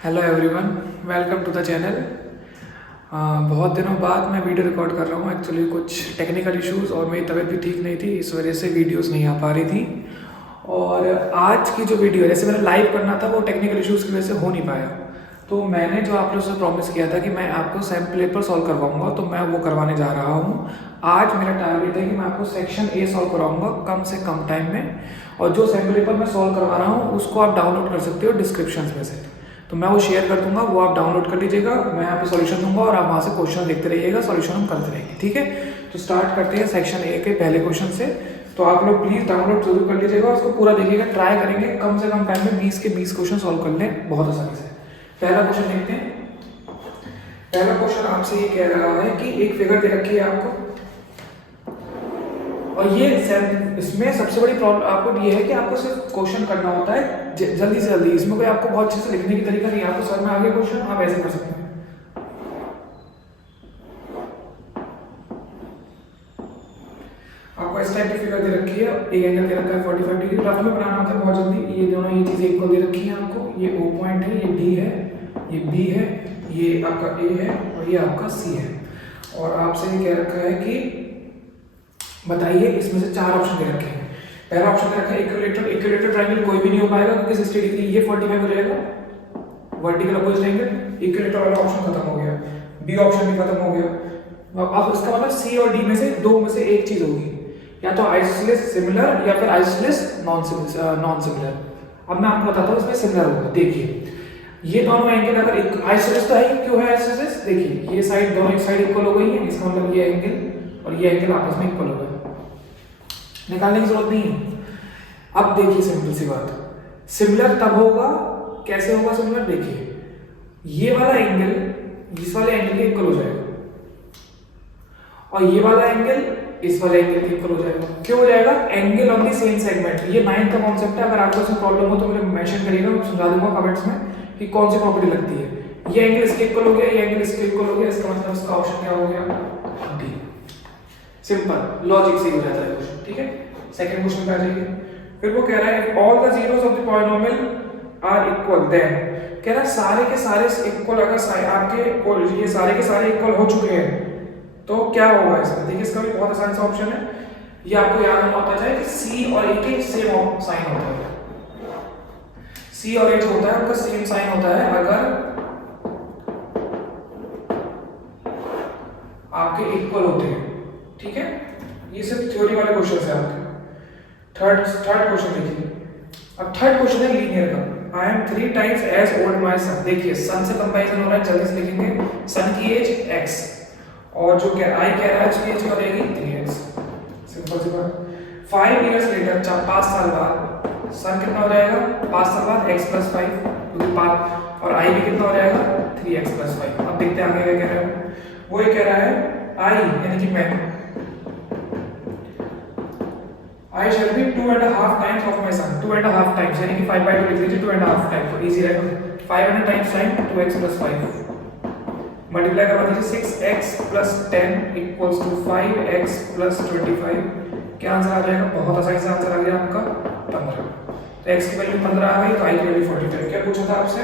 Hello everyone, welcome to the channel. बहुत दिनों बाद मैं वीडियो रिकॉर्ड कर रहा हूँ। एक्चुअली कुछ टेक्निकल इश्यूज़ और मेरी तबीयत भी ठीक नहीं थी, इस वजह से वीडियोस नहीं आ पा रही थी। और आज की जो वीडियो है, जैसे मैंने लाइव करना था, वो टेक्निकल इश्यूज़ की वजह से हो नहीं पाया। तो मैंने जो आप लोगों से प्रॉमिस किया था कि मैं आपको सैम्पल पेपर सॉल्व करवाऊंगा, तो मैं वो करवाने जा रहा हूँ। आज मेरा टारगेट है कि मैं आपको सेक्शन ए सॉल्व करवाऊंगा कम से कम टाइम में। और जो सैम्पल पेपर मैं सॉल्व करवा रहा हूँ उसको आप डाउनलोड कर सकते हो डिस्क्रिप्शन में से। तो मैं वो शेयर कर दूंगा, वो आप डाउनलोड कर लीजिएगा। मैं यहाँ पे सॉल्यूशन दूंगा और आप वहाँ से क्वेश्चन देखते रहिएगा, सॉल्यूशन हम करते रहेंगे, ठीक है। तो स्टार्ट करते हैं सेक्शन ए के पहले क्वेश्चन से। तो आप लोग प्लीज़ डाउनलोड जरूर कर लीजिएगा, उसको पूरा देखिएगा। ट्राई करेंगे कम से कम टाइम में 20 के 20 क्वेश्चन सॉल्व कर लें बहुत आसानी से। पहला क्वेश्चन देखते हैं। पहला क्वेश्चन आपसे ये कह रहा है कि एक फिगर दे रखी है आपको, और ये इसमें सबसे बड़ी प्रॉब्लम आपको ये है कि आपको सिर्फ क्वेश्चन करना होता है जल्दी से जल्दी। इसमें कोई आपको बहुत अच्छे से लिखने की तरीका नहीं है। आपको समझ में आ गया क्वेश्चन, आप ऐसे कर सकते हैं। आपको इस टाइप की फिगर दे रखी है, एक एंगल दे रखा है 45 डिग्री। रफ में बनाना होता है बहुत जल्दी। ये दोनों ये चीजें इक्वल दे रखी है आपको। ये O पॉइंट है, ये D है, ये B है, ये आपका A है और ये आपका C है। और आपसे ये कह रखा है कि बताइए इसमें से 4 ऑप्शन दे रखे हैं। पहला ऑप्शन दे रखा है इक्विलेटरल ट्रायंगल कोई भी नहीं हो पाएगा क्योंकि 60 डिग्री ये 45 हो जाएगा। वर्टिकल अपोजिट एंगल, इक्विलेटरल वाला ऑप्शन खत्म हो गया। बी ऑप्शन भी खत्म हो गया। अब इसका मतलब सी और डी में से दो में से एक चीज होगी, या तो आइसोसेलेस सिमिलर या फिर आइसोसेलेस नॉन सिमिलर। अब मैं आपको बताता हूँ इसमें सिमिलर होगा। देखिए ये दोनों एंगल अगर एक आइसोसेलेस तो है, क्यों है आइसोसेलेस? देखिए ये साइड दोनों एक साइड इक्वल हो गई है, इसका मतलब ये एंगल और ये एंगल आपस में इक्वल हो गए, निकालने की जरूरत नहीं है। अब देखिए सिंपल सी बात, सिमिलर तब होगा, कैसे होगा सिमिलर? देखिए ये वाला एंगल इस वाले एंगल के इक्वल हो जाएगा और ये वाला एंगल इस वाले एंगल के इक्वल हो जाएगा। क्यों हो जाएगा? Angle on the same segment. ये 9th का कॉन्सेप्ट है। अगर आपको इसमें प्रॉब्लम हो तो मुझे मेंशन करिएगा, मैं समझा दूंगा कमेंट्स में कि कौन सी प्रॉपर्टी लगती है। ये एंगल इसके इक्वल हो गया, ये एंगल इसके इक्वल हो गया, इसका मतलब इसका ऑप्शन क्या हो गया? डी। सिंपल लॉजिक से हो जाता है क्वेश्चन, ठीक है। सेकंड क्वेश्चन पे आ जाइए। फिर वो कह रहा है all the zeros of the polynomial are equal, then कह रहा है सारे के सारे इक्वल, अगर आपके ये सारे के सारे इक्वल हो चुके हैं तो क्या होगा इसका? देखिए इसका भी बहुत आसान सा ऑप्शन है। ये आपको याद होना होता है कि सी और ए के सेम साइन होता है। सी और ए जो होता है उनका सेम साइन होता है अगर आपके इक्वल होते हैं, ठीक है। ये सिर्फ थ्योरी वाले क्वेश्चन है आपके। थर्ड क्वेश्चन देखिए। अब थर्ड क्वेश्चन है लीनियर का। I am 3 times age old my son. देखिए सन से कंपैरिजन हो रहा है, जल्दी से लिखेंगे। सन की एज x और जो आई कह रहा है उसकी एज करेगी 3x। सिंपल सी बात। 5 इयर्स लेटर, 5 साल बाद सन कितना हो जाएगा? 5 साल बाद x + 5 क्योंकि 5, और आई भी कितना हो जाएगा? 3x + 5। अब देखते हैं आगे क्या कह रहा है। वो ये कह रहा है आई यानी कि मैं, I shall be 2.5 times of my son। 2.5 times यानी कि 5/2 लिख लीजिए, 2.5 टाइम्स तो इजी रहेगा। 500 टाइम्स टाइम 2x + 5 मल्टीप्लाई करवा दीजिए। 6x + 10 = 5x + 25। क्या आंसर आ जाएगा? बहुत आसानी से आंसर आ गया आपका 15। तो x की वैल्यू 15 आ गई तो i की वैल्यू 45। क्या पूछा था आपसे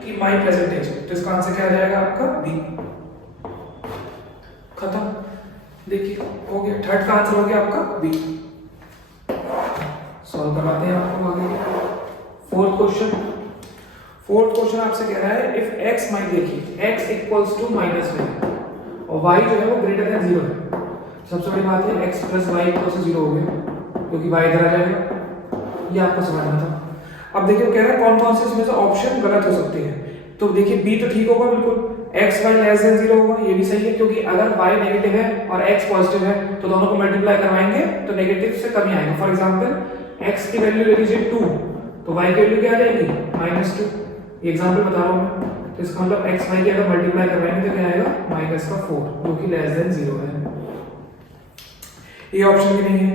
कि माय प्रेजेंट एज, तो इसका आंसर क्या आ जाएगा आपका? b। खत्म। देखिए हो गया, थर्ड का आंसर हो गया आपका b। सॉल्व करवाते हैं आपको आगे। फोर्थ क्वेश्चन आपसे कह रहा है इफ x माइनस, देखिए x इक्वल्स टू -1 और y जो है वो ग्रेटर देन 0 है। सबसे बड़ी बात है x + y = 0 हो गया क्योंकि y इधर आ जाएगा। ये आपको समझना था। अब देखिए कह रहा है कौन कौन से इसमें से ऑप्शन गलत हो सकते हैं। तो देखिए b तो ठीक होगा बिल्कुल, x y लेस देन 0 होगा, ये भी सही है क्योंकि अगर y नेगेटिव है और x पॉजिटिव है तो दोनों को मल्टीप्लाई करवाएंगे तो नेगेटिव से कम ही आएगा। फॉर एग्जांपल x की वैल्यू ले लीजिए 2 तो y की वैल्यू क्या आ जाएगी? -2। एग्जांपल बता रहा हूं मैं। तो इसका मतलब x y की अगर मल्टीप्लाई करवाएंगे तो क्या आएगा? -4 जो कि लेस देन 0 है। ये ऑप्शन भी नहीं है।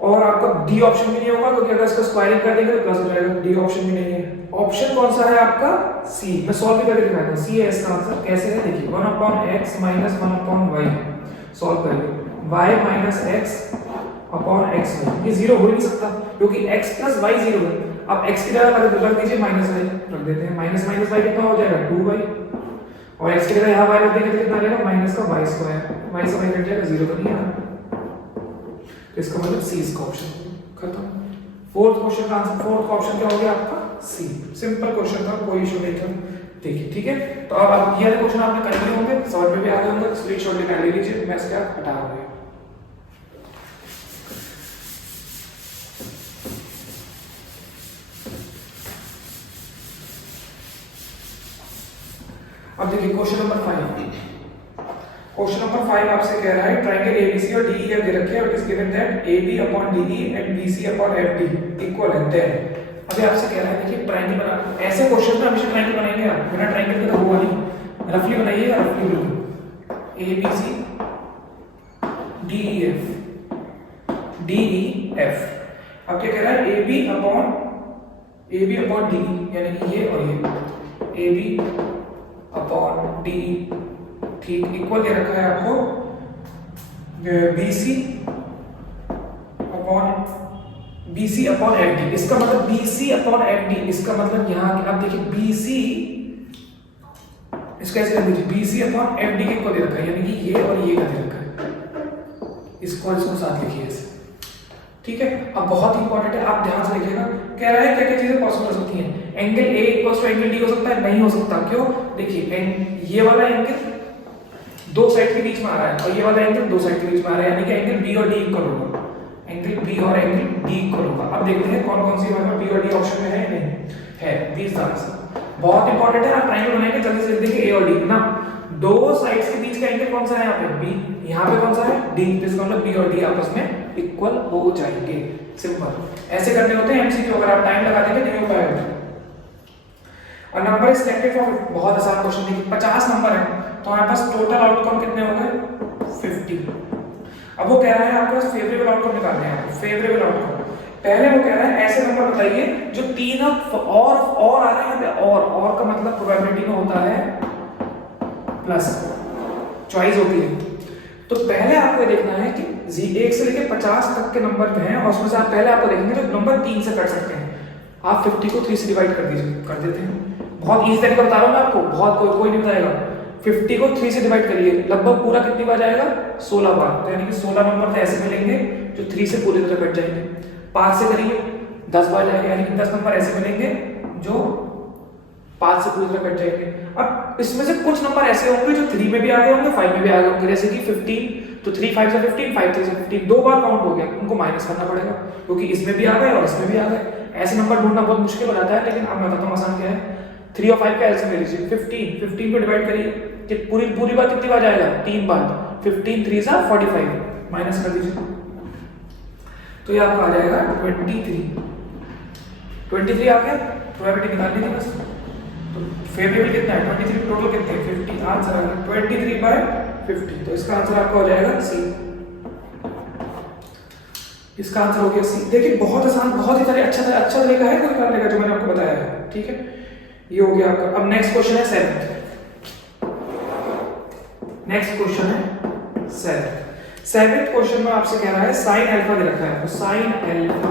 और आपका डी ऑप्शन भी नहीं होगा क्योंकि अगर इसको स्क्वायरिंग कर देंगे तो प्लस हो जाएगा। डी ऑप्शन भी नहीं है। ऑप्शन कौन सा है आपका? सी। मैं सॉल्व भी करके दिखाता हूं। सी है इसका आंसर। कैसे है देखिए, 1/x - 1/y सॉल्व करिए। y - x/x ये 0 हो ही नहीं सकता क्योंकि x + y 0 है। अब x की जगह रख दीजिए माइनस वाई रख देते हैं, माइनस माइनस वाई कितना हो जाएगा 2y, और x की जगह यहाँ y रख देंगे तो कितना आ जाएगा माइनस का y स्क्वायर, y से y कट जाएगा 0 तो नहीं आना, तो इसका मतलब सी इसका ऑप्शन खत्म। फोर्थ क्वेश्चन का आंसर, फोर्थ ऑप्शन क्या हो गया आपका सी। सिंपल क्वेश्चन था, कोई इशू नहीं था। देखिए ठीक है, तो अब आप ये क्वेश्चन आपने कर लिए होंगे, समझ में भी आ गए होंगे, स्क्रीनशॉट निकाल लीजिए, मैं इसका हटा रहा हूं। अब देखिए क्वेश्चन नंबर 5, क्वेश्चन नंबर 5 आपसे कह रहा है ट्रायंगल एबीसी और डीई दे रखे हैं और it is given that AB upon DE and BC upon FD equal है। देन अभी आपसे कह रहा है देखिए ट्रायंगल बना, ऐसे क्वेश्चन में हमेशा ट्रायंगल बनाएंगे आप, बिना ट्रायंगल के तो होगा नहीं, रफली बनाइए, रफली बिल्कुल एबीसी डीईएफ। अब क्या कह रहा है एबी अपॉन डीई यानी कि ये और ये एबी अपॉन डीई ठीक इक्वल दे रखा है आपको BC अपॉन FD। इसका मतलब BC अपॉन FD, इसका मतलब यहाँ आप देखिए BC, इसका ऐसे लिख दीजिए BC अपॉन FD के इक्वल दे रखा है, यानी कि ये और ये का दे रखा है, इसको साथ लिखिए ऐसे, ठीक है। अब बहुत इंपॉर्टेंट है, आप ध्यान से लिखिएगा, कह रहा है क्या क्या चीजें पॉसिबल हो सकती हैं। Angle A equals to angle D हो सकता है, नहीं हो सकता, क्यों? देखिए ये वाला एंगल दो साइड के बीच में आ रहा है और ये वाला एंगल दो साइड के बीच में आ रहा है, यानी कि एंगल B और D इक्वल होगा, एंगल B और एंगल D इक्वल होगा। अब देखते हैं कौन कौन सी हमारे पास B और D ऑप्शन में है, नहीं है, दीस आंसर बहुत इंपॉर्टेंट है। आप ट्रायंगल बनाएंगे जल्दी से देखेंगे A और D ना, दो साइड्स के बीच का एंगल कौन सा है यहाँ पे B, यहाँ पे कौन सा है D, इसका मतलब B और D आपस में इक्वल हो जाएंगे। सिंपल ऐसे करने होते हैं एमसीक्यू, अगर आप टाइम लगा देंगे नहीं हो पाएगा। और नंबर सिलेक्टेड फॉर, बहुत आसान क्वेश्चन, देखिए 50 नंबर है तो हमारे पास टोटल आउटकम कितने हो गए 50। अब वो कह रहा है आपके पास फेवरेबल आउटकम निकालने हैं, आपको फेवरेबल आउटकम। पहले वो कह रहा है ऐसे नंबर बताइए जो तीन और आ रहे हैं यहाँ पे, और का मतलब प्रोबेबिलिटी में होता है प्लस, चॉइस होती है। तो पहले आपको देखना है कि 1 से लेकर 50 तक के नंबर हैं और उसमें से आप पहले आपको देखेंगे जो नंबर 3 से कट सकते हैं। आप 50 को 3 से डिवाइड कर दीजिए, कर देते हैं, बहुत इजी तरीका बता रहा हूं मैं आपको, बहुत कोई नहीं बताएगा। 50 को 3 से डिवाइड करिए, लगभग पूरा कितनी बार जाएगा 16 बार, तो यानी कि 16 नंबर तो ऐसे मिलेंगे जो 3 से पूरी तरह कट जाएंगे। 5 से करिए 10 बार जाएगा, यानी कि 10 नंबर ऐसे मिलेंगे जो 5 से पूरी तरह कट जाएंगे। अब इसमें से कुछ नंबर ऐसे होंगे जो 3 में भी आ गए होंगे, 5 में भी आ गए होंगे, जैसे कि 15, तो 3 5 से 15, 5 3 से 15, दो बार काउंट हो गया, उनको माइनस करना पड़ेगा क्योंकि इसमें भी आ गए और इसमें भी आ गए। ऐसे नंबर ढूंढना बहुत मुश्किल हो जाता है, लेकिन अब मैं बताता हूं आसान क्या है। 3 और 5 का एलसीएम ले लीजिए, 15 को डिवाइड करिए कि पूरी बार कितनी बार जाएगा 3 बार, 15 3 सा 45, माइनस कर दीजिए तो ये आपका आ जाएगा 23 आ गया। प्रोबेबिलिटी निकालनी थी बस, तो फेवरेबल कितना है 23, टोटल कितने हैं 50, आंसर आ गया 23/50, तो इसका आंसर आपका हो जाएगा सी। इसका आंसर हो गया सी। देखिए बहुत आसान, बहुत ही अच्छा तरीका है कोई करने का जो मैंने आपको बताया है, ठीक है। ये हो गया आपका। अब नेक्स्ट क्वेश्चन है 7th। नेक्स्ट क्वेश्चन है 7th क्वेश्चन में आपसे कह रहा है साइन अल्फा दे रखा है, तो साइन अल्फा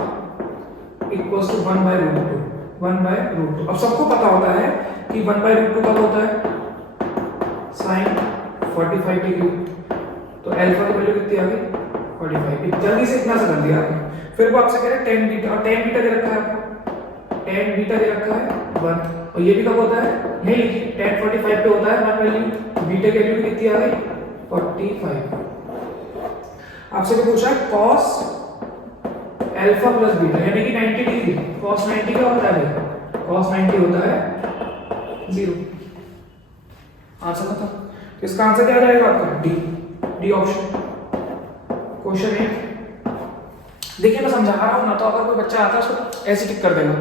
इक्वल्स टू 1/√2, 1/√2। अब सबको पता होता है कि 1/√2 कब होता है साइन 45 डिग्री, तो अल्फा की वैल्यू कितनी आ गई 45। जल्दी से इतना सा कर दिया आपने। फिर वो आपसे कह रहे हैं tan बीटा, और tan बीटा दे रखा है आपको, tan बीटा दे रखा है 1, और ये भी कब होता है नहीं लिखी, tan 45 पे होता है 1 वैल्यू, बीटा की वैल्यू कितनी आ गई 45। आपसे क्या पूछा है cos अल्फा प्लस बीटा यानी कि 90 डिग्री, cos 90 क्या होता है, cos 90 होता है 0। आंसर बता, तो इसका आंसर क्या आ जाएगा आपका डी ऑप्शन। क्वेश्चन है, देखिए मैं समझा रहा हूं ना, तो अगर कोई बच्चा आता है उसको ऐसे टिक कर देगा,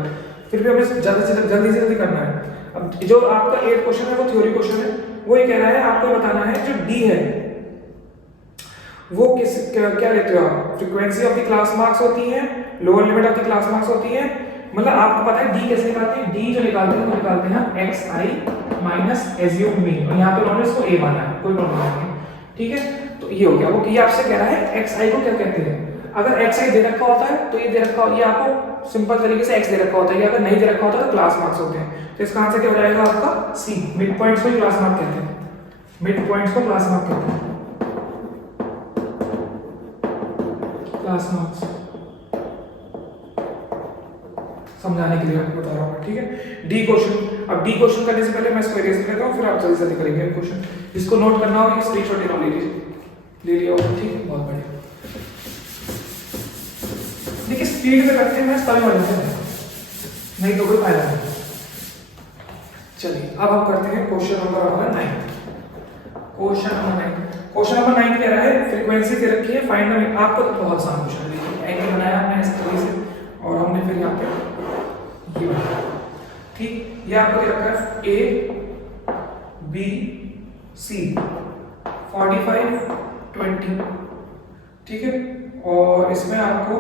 फिर भी हमें जल्दी करना है। अब जो आपका 8 क्वेश्चन है वो थ्योरी क्वेश्चन है, वो ये कह रहा है आपको बताना है जो डी है वो क्या लेते हो आप, frequency of the class marks होती है, lower limit of the class marks होती है, मतलब आपको पता है डी कैसे निकालते हैं, डी जो निकालते हैं वो निकालते हैं xi माइनस एज्यूम मीन, और यहाँ पे उन्होंने इसको a माना है, कोई प्रॉब्लम नहीं है, ठीक है। तो ये हो गया, वो ये आपसे कह रहा है xi को क्या कहते हैं, अगर x दे रखा होता है तो ये दे रखा, ये आपको सिंपल तरीके से x दे रखा होता है, ये अगर नहीं दे रखा होता तो क्लास मार्क्स होते हैं। तो इसका आंसर क्या हो जाएगा आपका सी। मिड पॉइंट्स को क्लास मार्क कहते हैं, मिड पॉइंट्स को क्लास मार्क कहते हैं, क्लास मार्क्स समझाने के लिए आपको बता रहा हूँ, ठीक है। डी क्वेश्चन, अब डी क्वेश्चन करने से पहले मैं इसको इरेज कर लेता हूँ, फिर आप जल्दी जल्दी करेंगे क्वेश्चन। जिसको नोट करना हो स्क्रीनशॉट ले लीजिए, ले लिया होगा, ठीक है, बहुत बढ़िया। देखिए स्पीड में करते हैं मैं तभी मजा आता है, नहीं तो कोई फायदा नहीं। चलिए अब हम करते हैं क्वेश्चन नंबर हमारा 9। क्वेश्चन नंबर 9, क्वेश्चन नंबर 9 कह रहा है फ्रीक्वेंसी दे रखी है, फाइंड द, आपको तो बहुत आसान क्वेश्चन है, एंगल बनाया हमने इस तरीके से और हमने फिर यहाँ पे ये बनाया, ठीक। ये आपको दे रखा है ए बी सी 45 20, ठीक है। और इसमें आपको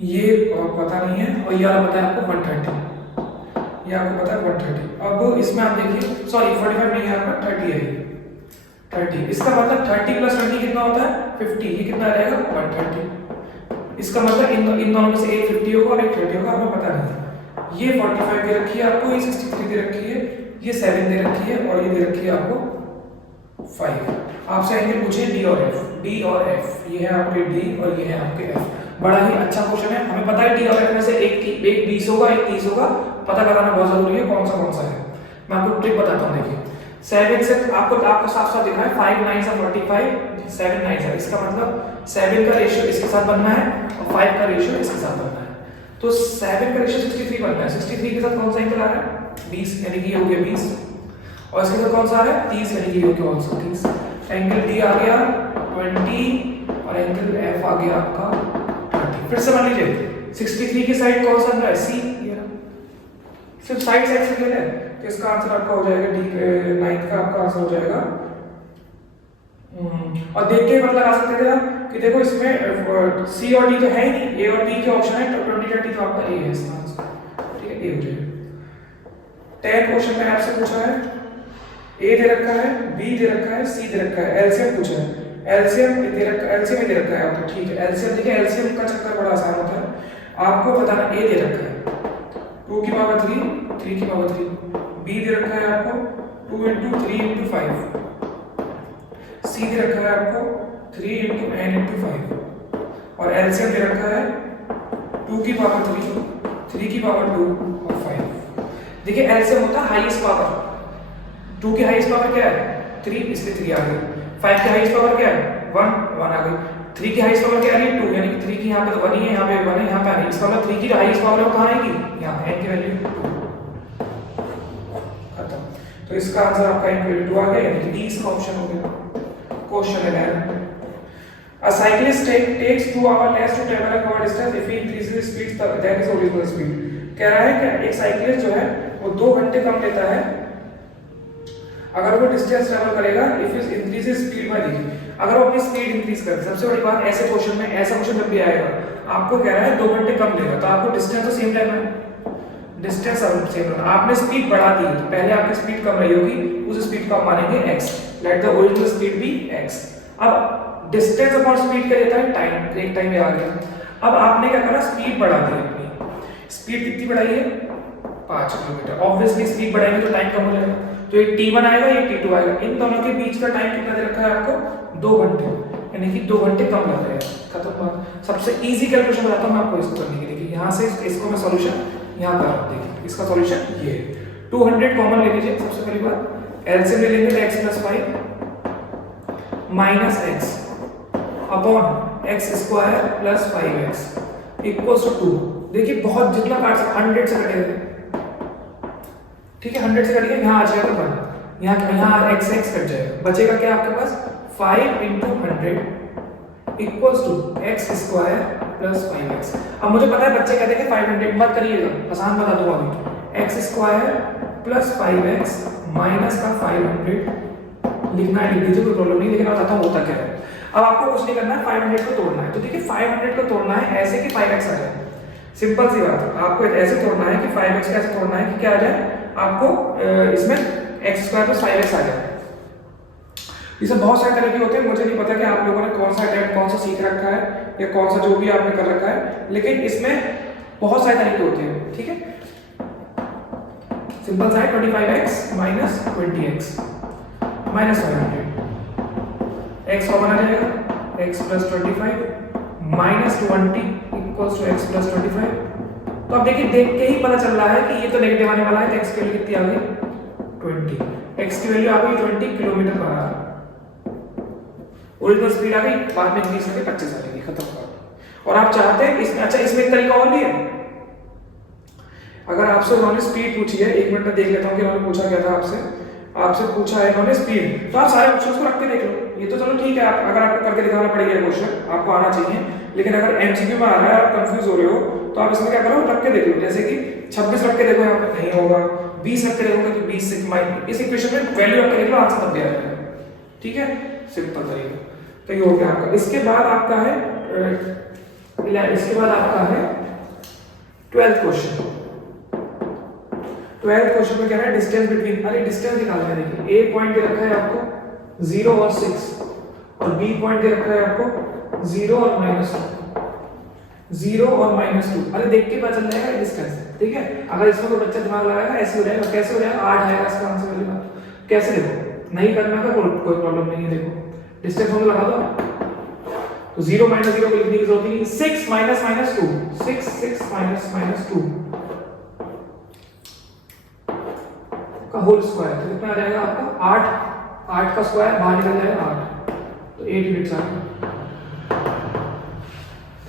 ये पता नहीं है और ये पता है आपको 130, ये आपको पता है 130। अब इसमें आप देखिए, सॉरी 45 नहीं है आपका 30 है, 30। इसका मतलब 30 + 20 कितना होता है 50, ये कितना रहेगा 130। इसका मतलब इन दोनों में से एक 50 होगा और एक 30 होगा, हमें पता नहीं। ये 45 दे रखी है आपको, ये 63 दे रखी है, ये 7 दे रखी है और ये दे रखी है आपको 5। आपसे एंगल पूछे डी और एफ, डी और एफ, ये है आपके डी और ये है आपके एफ। बड़ा ही अच्छा क्वेश्चन है, हमें पता है डी और एफ में से एक 20 होगा एक 30 होगा, पता लगाना बहुत जरूरी है कौन सा है। मैं आपको ट्रिक बताता हूँ, देखिए 7 से आपको साफ साफ दिख रहा है 5 9 से 45, 7 9 से, इसका मतलब 7 का रेशियो इसके साथ बनना है और 5 का रेशियो इसके साथ बनना है। तो 7 का रेशियो 63 बनना है, 63 के साथ कौन सा एंगल आ रहा है 20, यानी कि ये हो गया 20, और इसके साथ कौन सा आ रहा है 30, यानी कि ये हो गया ऑल्सो 30। एंगल डी आ गया 20 और एंगल एफ आ गया आपका 30। फिर से मान लीजिए 63 की साइड कौन सा बन रहा है सी, ये सिर्फ साइड से क्लियर है, तो इसका आंसर आपका हो जाएगा डी 9 का आपका आंसर हो जाएगा। और देख के मतलब आ सकते थे आप कि देखो इसमें सी और डी तो है ही नहीं, ए और बी के ऑप्शन है, तो 20 30 तो आपका ए है इसका आंसर, ठीक है, ए हो जाएगा। 10 क्वेश्चन में आपसे पूछा है ए दे रखा है, बी दे रखा है, सी दे रखा है, एलसीएम पूछा है, एलसीएम दे रखा है, एलसीएम दे रखा है आपको, ठीक है। एलसीएम देखिए, एलसीएम का चक्कर बड़ा आसान होता है, आपको बताना ए दे रखा है 2 की पावर 3, 3 की पावर 3, बी दे रखा है आपको 2 × 3 × 5, सी दे रखा है आपको 3 × n × 5, और एलसीएम दे रखा है 2 की पावर 3, 3 की पावर 2 और 5। देखिए एलसीएम होता है हाईएस्ट पावर, 2 की हाईएस्ट पावर क्या है 3, इसलिए 3 आ गई। 5 की हाईएस्ट पावर क्या है 1 आ गई। 3 की हाईएस्ट पावर क्या आ रही है 2, यानी कि 3 की यहाँ पे तो 1 ही है, यहाँ पे 1 है, यहाँ पे आ रही है, इसका मतलब 3 की जो हाईएस्ट पावर है वो कहाँ आएगी, यहाँ पे n की वैल्यू 2, खत्म। तो इसका आंसर आपका n की वैल्यू 2 आ गया, यानी कि डी इसका ऑप्शन हो गया। Question 11, a cyclist takes 2 hours less to travel a covered distance if he increases speed than his original speed। कह रहा है कि एक साइक्लिस्ट जो है वो 2 घंटे कम लेता है अगर वो डिस्टेंस ट्रैवल करेगा if is increases speed bye D, अगर वो अपनी स्पीड इंक्रीज करे। सबसे बड़ी बात ऐसे क्वेश्चन में, ऐसा क्वेश्चन जब भी आएगा आपको कह रहा है 2 घंटे कम लेगा, तो आपको डिस्टेंस तो सेम रहना है, डिस्टेंस सेम रहना। आपने स्पीड बढ़ा दी तो पहले आपकी स्पीड कम रही होगी, उस स्पीड को हम मानेंगे x, let the original speed be x। अब डिस्टेंस अपॉन स्पीड क्या देता है टाइम, एक टाइम आ गया। अब आपने क्या करा स्पीड बढ़ा दी, अपनी स्पीड कितनी बढ़ाई है 5 किलोमीटर, ऑब्वियसली स्पीड बढ़ाएंगे तो टाइम कम हो जाएगा, तो एक t1 आएगा एक t2 आएगा, इन दोनों के बीच का टाइम कितना दे रखा है आपको 2 घंटे, यानी कि 2 घंटे कम लग रहे हैं, खत्म बात। सबसे इजी कैलकुलेशन बताता हूं मैं आपको इसको करने के लिए, देखिए यहां से इसको मैं सॉल्यूशन यहां कर रहा हूं, देखिए इसका सॉल्यूशन ये है 200 कॉमन ले लीजिए। सबसे पहली बात एलसीएम ले लेंगे तो x + 5 minus x upon x² + 5x equals to 2। देखिए बहुत जितना काट सकते 100 से कटेगा, ठीक है, 100 से कटेगा, यहाँ आ जाएगा 1, यहाँ x कट जाएगा, बचेगा क्या आपके पास 5 × 100 इक्वल्स टू x² + 5x। अब मुझे पता है बच्चे कहते हैं कि 500 मत करिएगा, आसान बता दूंगा अभी, x² + 5x माइनस का 500 लिखना है, लिख दीजिए, कोई प्रॉब्लम नहीं, लेकिन मैं बताता हूँ होता क्या है। अब आपको कुछ नहीं करना है, 500 को तोड़ना है, तो देखिए 500 को तोड़ना है ऐसे कि 5x आ जाए, सिंपल सी बात है। आपको ऐसे तोड़ना है कि 5x का ऐसे तोड़ना है कि क्या आ जाए आपको इसमें x² + 5x आ जाए। ये सब बहुत सारे तरह के होते हैं, मुझे नहीं पता कि आप लोगों ने कौन सा अटेम्प्ट कौन सा सीख रखा है या कौन सा जो भी आपने कर रखा है, लेकिन इसमें बहुत सारे तरीके होते हैं। ठीक है, सिंपल सा है, 25x minus 20x minus 500, x common आ जाएगा, x plus 25 minus 20 equals to x plus 25। तो अब देखिए, देख के ही पता चल रहा है कि ये तो नेगेटिव आने वाला है, तो x की वैल्यू कितनी आ गई 20, x की वैल्यू आ गई 20 kilometre per hour. Original speed आ गई, बाद में इंक्रीज करके 25 आ जाएगी, खत्म बात। और आप चाहते हैं इसमें, अच्छा इसमें एक तरीका और भी है, अगर आपसे उन्होंने स्पीड पूछी है, 1 मिनट में देख लेता हूँ कि उन्होंने पूछा क्या था आपसे पूछा है उन्होंने स्पीड, तो आप सारे ऑप्शंस को रख के देख लो। ये तो चलो ठीक है, आप अगर आपको करके दिखाना पड़ेगा क्वेश्चन, आपको आना चाहिए, लेकिन अगर एमसीक्यू में आ रहा है, आप कंफ्यूज हो रहे हो, तो आप इसमें क्या करो, रख के देख लो। जैसे कि 26 रख के देखो, यहाँ पे नहीं होगा, 20 रख के देखोगे तो 20 से इस इक्वेशन में वैल्यू रख के देख लो, आंसर तब दिया जाएगा। ठीक है, सिंपल तरीका। तो ये हो गया आपका। इसके बाद आपका है 12th क्वेश्चन। 12th क्वेश्चन में क्या है, डिस्टेंस बिटवीन, अरे डिस्टेंस निकालना है। देखिए, ए पॉइंट दे रखा है आपको 0 और 6, और बी पॉइंट दे रखा है आपको 0 और -2, 0 और -2। अरे देख के पता चल जाएगा डिस्टेंस। ठीक है, अगर इसमें कोई बच्चा दिमाग लगाएगा ऐसे हो जाएगा, कैसे हो जाएगा, 8 आएगा इसका आंसर मिलेगा। कैसे देखो, नहीं करना का कोई प्रॉब्लम नहीं है। देखो डिस्टेंस हम लगा दो, तो 0 - 0 को लिखने की जरूरत नहीं, 6 - -2, 6 - -2 का होल स्क्वायर, तो कितना आ जाएगा आपका 8 का स्क्वायर बाहर निकल जाएगा 8, तो 8 यूनिट्स आ गए,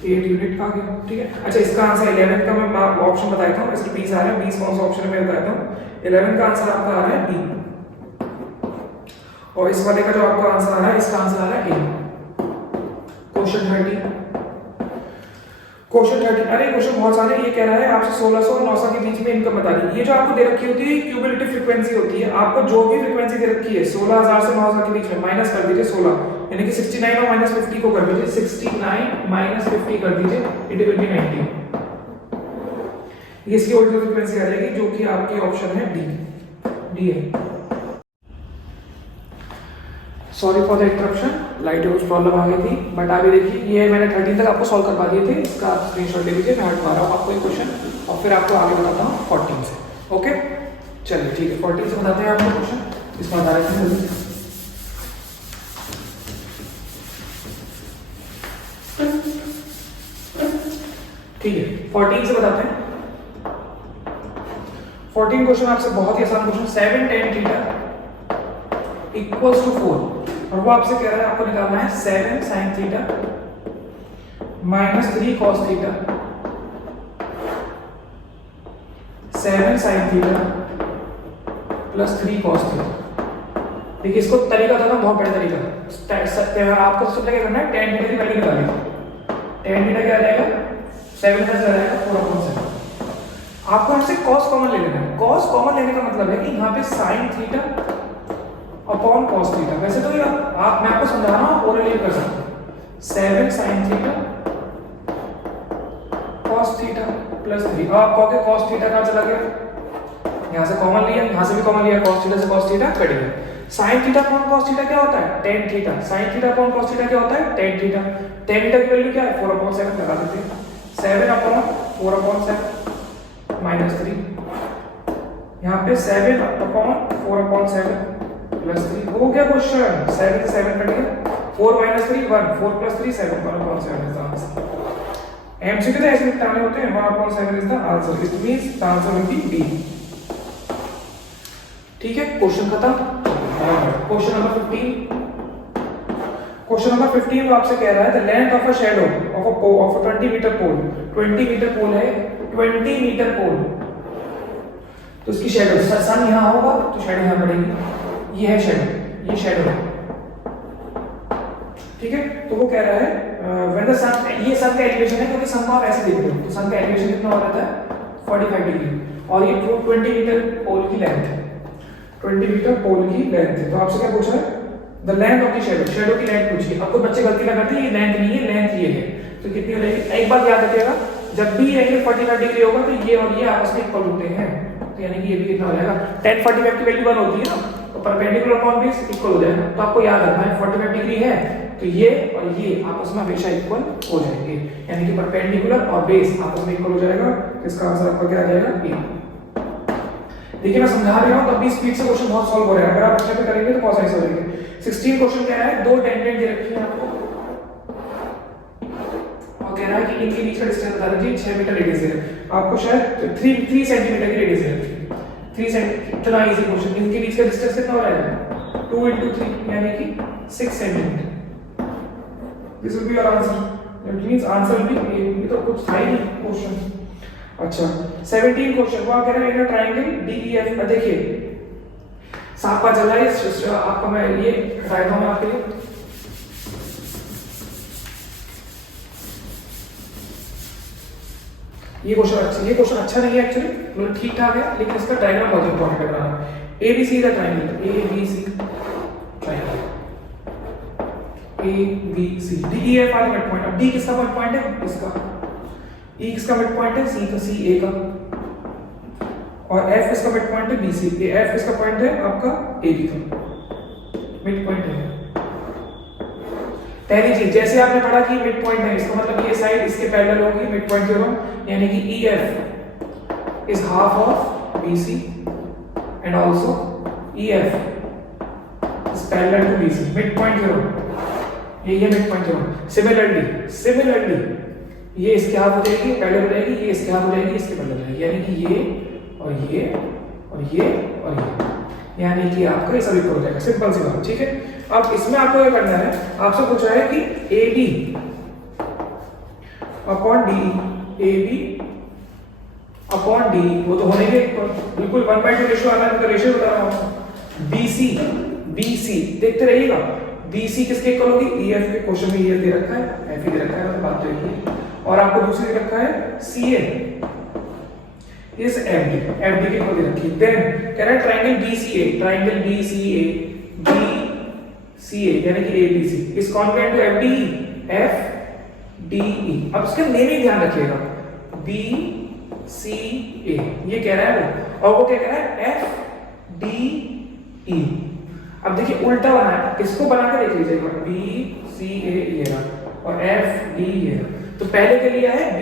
8 यूनिट आ गया। ठीक है, अच्छा इसका आंसर 11 का मैं ऑप्शन बताया था, इसमें 20 आ रहा है, 20 कौन सा ऑप्शन में बताया था, 11 का आंसर आपका आ रहा है डी, और इस वाले का जो आपका आंसर आ रहा है, इसका आंसर आ रहा है ए। क्वेश्चन 30, अरे क्वेश्चन बहुत सारे, ये कह रहा है आपसे 1600 और 900 के बीच में इनकम बता दी। ये जो आपको दे रखी होती है क्यूमुलेटिव फ्रीक्वेंसी होती है, आपको जो भी फ्रीक्वेंसी दे रखी है 16000 से 9000 के बीच में माइनस कर दीजिए 16, यानी कि 69 और -50 को कर दीजिए, 69 - 50 कर दीजिए, इट विल बी 90। ये इसकी ओरिजिनल फ्रीक्वेंसी आ जाएगी, जो कि आपकी ऑप्शन है डी है। Sorry for the interruption, light house problem आ गई थी, बट अभी देखिए ये मैंने 13 तक आपको सॉल्व करवा दिए थे, इसका आप स्क्रीनशॉट ले लीजिए, मैं हटवा रहा हूँ आपको ये क्वेश्चन, और फिर आपको आगे बताता हूँ 14 से। ओके चलिए ठीक है, 14 से बताते हैं आपको क्वेश्चन, इसमें डायरेक्शन जल्दी। ठीक है, 14 से बताते हैं। 14 क्वेश्चन आपसे बहुत ही आसान question, 7 tan theta equals to 4, और वो आपसे कह रहा है आपको निकालना है 7 sin theta minus 3 cos theta, 7 sin theta plus 3 cos theta. देखिए इसको तरीका था ना, बहुत बड़ा तरीका आपको सबसे पहले क्या करना है, tan थीटा की वैल्यू निकालनी है। tan थीटा क्या आ जाएगा, 7 का आ जाएगा 4/7। आपको यहाँ से cos कॉमन ले लेना है। cos कॉमन लेने का मतलब है कि यहाँ पे sin theta upon cos theta, वैसे तो ये आप मैं आपको समझा रहा हूँ और रिलेट कर सकते हैं, 7 sin theta cos theta plus 3। अब आप कहोगे cos थीटा कहाँ चला गया, यहाँ से कॉमन लिया, यहाँ से भी कॉमन लिया, cos थीटा से cos थीटा कट गया। sin theta upon cos theta क्या होता है, tan theta, sin theta upon cos theta क्या होता है, tan थीटा। tan थीटा की वैल्यू क्या है, 4/7 लगा देते हैं, 7 अपॉन 4/7 माइनस 3, यहाँ पे 7 अपॉन 4/7 प्लस 3 हो गया क्वेश्चन। 7 से 7 कट गया, 4 - 3 1, 4 + 3 7, 1/7 इज द आंसर। एमसीक्यू तो ऐसे निकालने होते हैं, 1/7 is the answer, it means the answer will be B. ठीक है, क्वेश्चन खत्म। क्वेश्चन नंबर 15, क्वेश्चन नंबर 15 में आपसे कह रहा है the length of a shadow of a 20 metre pole, 20 metre pole है, 20 मीटर पोल, तो इसकी शैडो, सन यहाँ होगा तो शैडो यहाँ पड़ेगी, ये है शैडो, ये शैडो है। ठीक है, तो वो कह रहा है व्हेन द सन, ये सन का एलिवेशन है क्योंकि सन को आप ऐसे देख रहे हो, तो सन का एलिवेशन कितना हो जाता है 45 डिग्री, और ये 20 मीटर पोल की लेंथ है, 20 मीटर पोल की लेंथ है। तो आपसे क्या पूछा है, the length of the shadow, shadow की लेंथ पूछी है। अब कोई बच्चे गलती ना करते, ये लेंथ नहीं है, लेंथ ये है, तो कितनी हो जाएगी। एक बात याद रखिएगा, जब भी एंगल 45 डिग्री होगा तो ये और ये आपस में इक्वल होते हैं, तो यानी कि ये भी कितना हो जाएगा, tan 45 की वैल्यू 1 होती है ना, तो परपेंडिकुलर अपॉन बेस इक्वल हो जाएगा। तो आपको याद रखना है 45 डिग्री है तो ये और ये आपस में हमेशा इक्वल हो जाएंगे, यानी कि परपेंडिकुलर और बेस आपस में इक्वल हो जाएगा। इसका आंसर आपका क्या आ जाएगा? ए। देखिए मैं समझा रहा हूं तब भी स्पीड से क्वेश्चन बहुत सॉल्व हो रहा है, अगर आप अच्छे से करेंगे तो बहुत सही से हो जाएंगे। 16 क्वेश्चन कह रहा है दो टेंजेंट दे रखी है आपको और कह रहा है कि इनके बीच का डिस्टेंस बता दीजिए 6 मीटर रेडियस है, आपको शायद 3 सेंटीमीटर की रेडियस है, 3 सेंटीमीटर। इतना इजी क्वेश्चन। इनके बीच का डिस्टेंस कितना हो रहा है? 2 × 3 यानी कि 6 centimetre. This will be your answer. That means answer will B ये तो कुछ था ही नहीं क्वेश्चन। अच्छा 17 क्वेश्चन वहां कह रहा है इन अ ट्रायंगल DEF में देखिए सांपा चला है, आपका मैं ये हटाया था मैं आपके लिए। ये क्वेश्चन अच्छा नहीं है एक्चुअली, मतलब ठीक ठाक है, लेकिन इसका डायग्राम बहुत इंपॉर्टेंट है बनाना। ABC का triangle, ABC triangle, ABC DEF वाला मिड पॉइंट। अब D किसका मिड पॉइंट है? इसका। E किसका मिड पॉइंट है? C का, CA का। और F किसका मिड पॉइंट है? BC। ये F किसका पॉइंट है? आपका AB का मिड पॉइंट है। पहली चीज जैसे आपने पढ़ा कि मिड पॉइंट है, इसका मतलब ये साइड इसके पैरेलल होगी, मिड पॉइंट 0, यानी कि EF is half of BC and also EF is parallel to BC, mid point 0, ये मिड पॉइंट 0। सिमिलरली ये इसके हाथ हो जाएगी, पैरेलल हो जाएगी, ये इसके हाथ हो जाएगी, इसके पैरेलल हो जाएगी, यानी कि ये और ये और ये और ये, यानी कि आपका ये सभी हो जाएगा। सिंपल सी बात, ठीक है। अब इसमें आपको क्या करना है, आपसे पूछा है कि AB upon DE, AB upon DE, वो तो होने के बिल्कुल 1/2 रेशियो आना है, तो रेशियो बता रहा हूं। BC देखते रहिएगा, BC किसके इक्वल होगी? EF के क्वेश्चन में EF दे रखा है, F दे रखा है, बात तो यही है। और आपको दूसरी दे रखा है CA इस FD के इक्वल दे रखी है। देन कह रहा है ट्रायंगल BCA यानी कि ABC is congruent to FDE। अब इसका नेमिंग ध्यान रखिएगा, BCA ये कह रहा है वो, और वो क्या कह रहा है? FDE। अब देखिए उल्टा बना है, इसको बना के देख लीजिएगा, BCA ये रहा और FD ये रहा। तो पहले के लिए है B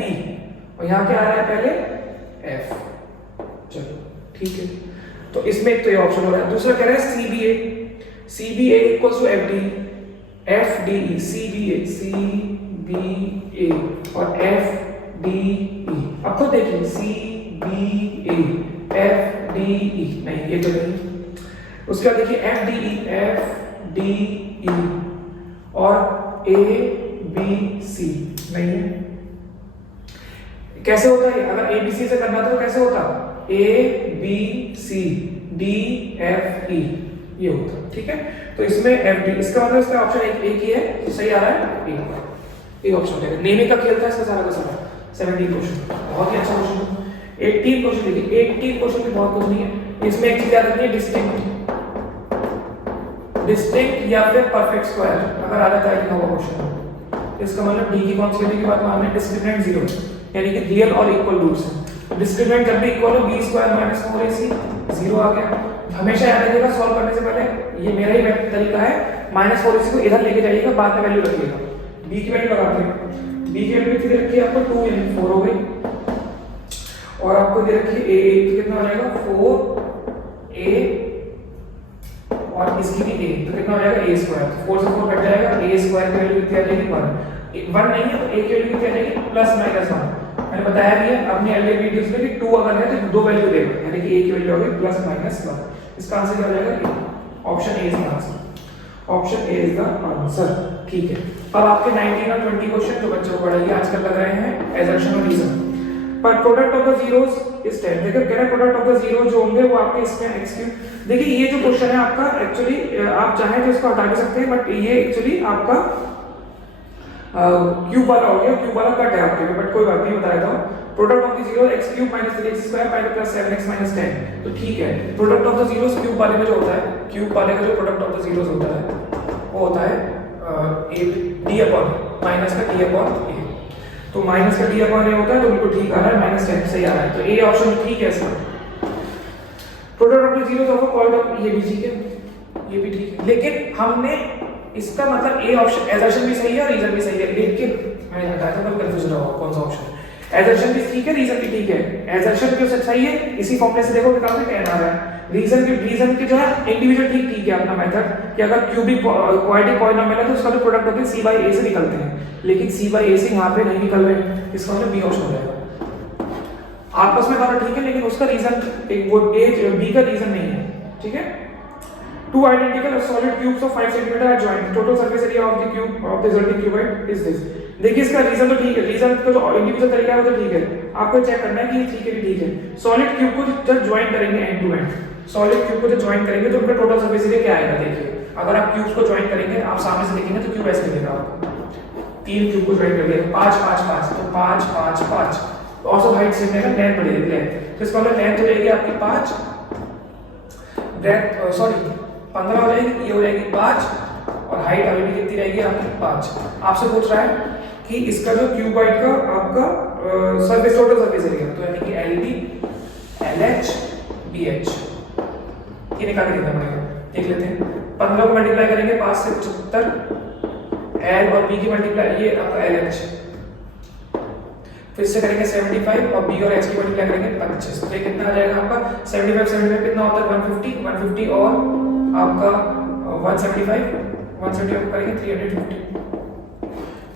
और यहाँ क्या आ रहा है? पहले F। चलो ठीक है, तो इसमें एक तो ये ऑप्शन हो रहा है। दूसरा कह रहा है CBA equals to FDE, CBA और FDE। अब खुद देखिए CBA FDE, नहीं ये तो नहीं। उसके बाद देखिए FDE और ABC, नहीं है। कैसे होता है? अगर ABC से करना तो कैसे होता? ABCDFE ये होता, ठीक है। तो इसमें FD, इसका मतलब इसका ऑप्शन एक ही है, सही आ रहा है एक ऑप्शन है। नेमिंग का खेल था इसका सारा का सारा। 17 क्वेश्चन बहुत ही अच्छा क्वेश्चन है। 18 क्वेश्चन देखिए, 18 क्वेश्चन में बहुत कुछ नहीं है। इसमें एक चीज याद रखनी है, डिस्टिंक्ट या फिर परफेक्ट स्क्वायर अगर आ जाता है लिखा हुआ क्वेश्चन, इसका मतलब D की कॉन्स्टेंट के बाद में हमने डिस्क्रिमिनेंट 0 यानी कि रियल और इक्वल रूट्स हैं। डिस्क्रिमिनेंट जब भी इक्वल हो, b² - 4ac 0 आ गया। हमेशा याद रखिएगा सॉल्व करने से पहले, ये मेरा ही तरीका है, -4ac को इधर लेके जाइएगा, बाद में वैल्यू रखिएगा। b की वैल्यू लगाते हैं, b की वैल्यू कितनी रखी है आपको? 2 यानी 4 हो गई। और आपको दे रखी है a, तो कितना हो जाएगा? 4a और इसकी भी a, तो कितना हो जाएगा? a²। 4 से 4 कट जाएगा, a² की वैल्यू कितनी आ जाएगी? 1 नहीं है तो a की वैल्यू कितनी आ जाएगी? +-1। मैंने बताया भी है अपनी अर्लियर वीडियोस में कि 2 अगर है तो दो वैल्यू देगा, यानी कि a की वैल्यू होगी +-1। इसका आंसर क्या हो जाएगा? Option A is the answer. Option A is the answer, ठीक है। अब आपके 19 और 20 क्वेश्चन जो बच्चों को पढ़ाइए आजकल लग रहे हैं एजम्पशन और रीजन पर। Product of the zeros is 10। देखिए कह रहा है प्रोडक्ट ऑफ द जीरो जो होंगे वो आपके इसमें x3। देखिए ये जो क्वेश्चन है आपका एक्चुअली आप चाहें तो इसको हटा भी सकते हैं, बट ये एक्चुअली आपका क्यूब वाला हो गया, क्यूब वाला कट है आपके में, बट कोई बात नहीं, बताया था। Product of the zero x³ - 3x² - 7x - 10, तो ठीक है। Product of the zeros cube वाले में जो होता है, क्यूब वाले का जो प्रोडक्ट ऑफ द जीरोस होता है वो होता है माइनस का d/a। तो माइनस का d/a होता है, तो बिल्कुल ठीक आ रहा है, -10 सही आ रहा है, तो ए ऑप्शन ठीक है इसका। Product of the zeros of a point of ये भी ठीक है, ये भी ठीक है, लेकिन हमने इसका मतलब ए ऑप्शन एजर्शन भी सही है और रीजन भी सही है, लेकिन मैंने हटाया था, पर कंफ्यूज रहा कौन सा ऑप्शन है। एजर्शन भी ठीक है, रीजन भी ठीक है। एजर्शन क्यों सही है, इसी फॉर्मूले से देखो किताब में 10 आ रहा है। रीजन के जो है इंडिविजुअल ठीक है अपना मेथड कि अगर क्यूबिक क्वाड्रेटिक पॉलिनोमियल है तो उसका जो प्रोडक्ट होता है c by a से निकलते हैं, लेकिन c by a से यहाँ पे नहीं निकल रहे हैं, इसका मतलब बी ऑप्शन हो जाएगा। आपस में दोनों ठीक है, लेकिन उसका रीजन वो a b का रीजन नहीं है, ठीक है। Two identical solid cubes of 5 cm are joined. Total surface area of the cube of the resulting cuboid is this. देखिए इसका रीजन तो ठीक है, रीजन का जो इंडिविजुअल तरीका है वो तो ठीक है, आपको चेक करना है कि ये ठीक है कि ठीक है। सॉलिड क्यूब को जब ज्वाइन करेंगे end to end, solid cube को जब ज्वाइन करेंगे तो उनका टोटल सरफेस एरिया क्या आएगा। देखिए अगर आप क्यूब्स को ज्वाइन करेंगे, आप सामने से देखेंगे तो क्यूब ऐसे दिखेगा आपको। 3 क्यूब को ज्वाइन कर दिया, 5 5 5, तो 5 5 5, और सब हाइट सेम है, लेंथ बढ़ेगी, लेंथ तो इसका मतलब लेंथ हो जाएगी आपकी 5, ब्रेथ सॉरी 15 हो जाएगी, ये हो जाएगी 5, और हाइट ऑलरेडी कितनी रहेगी आपकी 5। आपसे पूछ रहा है कि इसका जो क्यूबॉइड का आपका सरफेस टोटल सरफेस एरिया, तो यानी कि LB LH BH ये निकाल के देना पड़ेगा। देख लेते हैं, 15 को मल्टीप्लाई करेंगे 5 से 75, L और B की मल्टीप्लाई ये आपका LH, फिर से करेंगे 75 और B और H की मल्टीप्लाई करेंगे 25, तो ये कितना आ जाएगा आपका 75 75 कितना होता है 150 150 और आपका 175 करेंगे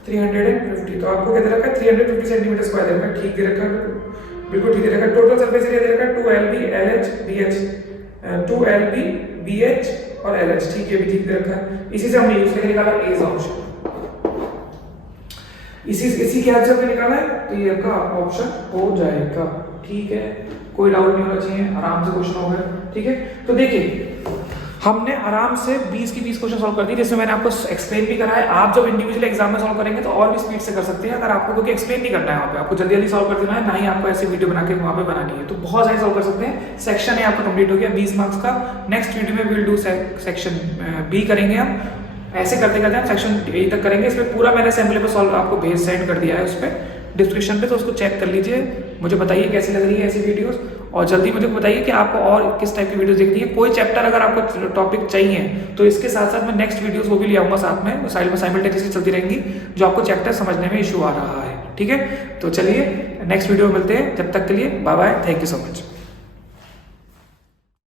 350, तो आपको क्या दे रखा है 350 सेंटीमीटर स्क्वायर दे रखा है, ठीक दे रखा है, बिल्कुल ठीक दे रखा है। टोटल सरफेस एरिया दे रखा है 2LB LH BH, 2LB BH और LH, ठीक है भी ठीक दे रखा है। इसी से हमने यूज करके निकाला ए ऑप्शन, इसी के हेल्प से हमने निकाला है, तो ये आपका ऑप्शन हो जाएगा, ठीक है। कोई डाउट नहीं होना चाहिए, आराम से क्वेश्चन हो गया, ठीक है। तो देखिए हमने आराम से 20 की 20 क्वेश्चन सॉल्व कर दिए, जिसमें मैंने आपको एक्सप्लेन भी करा है। आप जब इंडिविजुअल एग्जाम में सॉल्व करेंगे तो और भी स्पीड से कर सकते हैं, अगर आपको क्योंकि एक्सप्लेन नहीं करना है वहाँ पे, आपको जल्दी जल्दी सॉल्व कर देना है, ना ही आपको ऐसी वीडियो बना के वहाँ पे बनानी है, तो बहुत सारी सॉल्व कर सकते हैं। सेक्शन ए आपका कंप्लीट हो गया 20 मार्क्स का। नेक्स्ट वीडियो में विल डू सेक्शन बी करेंगे हम, ऐसे करते करते हम सेक्शन ए तक करेंगे। इसमें पूरा मैंने सैम्पल सॉल्व आपको भेज सेंड कर दिया है उस पर डिस्क्रिप्शन पे, तो उसको चेक कर लीजिए। मुझे बताइए कैसी लग रही है ऐसी वीडियोस, और जल्दी मुझे बताइए कि आपको और किस टाइप की वीडियोस देखनी है। कोई चैप्टर अगर आपको टॉपिक चाहिए तो इसके साथ साथ मैं नेक्स्ट वीडियोस वो भी ले आऊँगा साथ में, साइड में साइमल्टेनियसली चलती रहेंगी, जो आपको चैप्टर समझने में इशू आ रहा है, ठीक है। तो चलिए नेक्स्ट वीडियो में मिलते हैं, जब तक के लिए bye bye, thank you so much.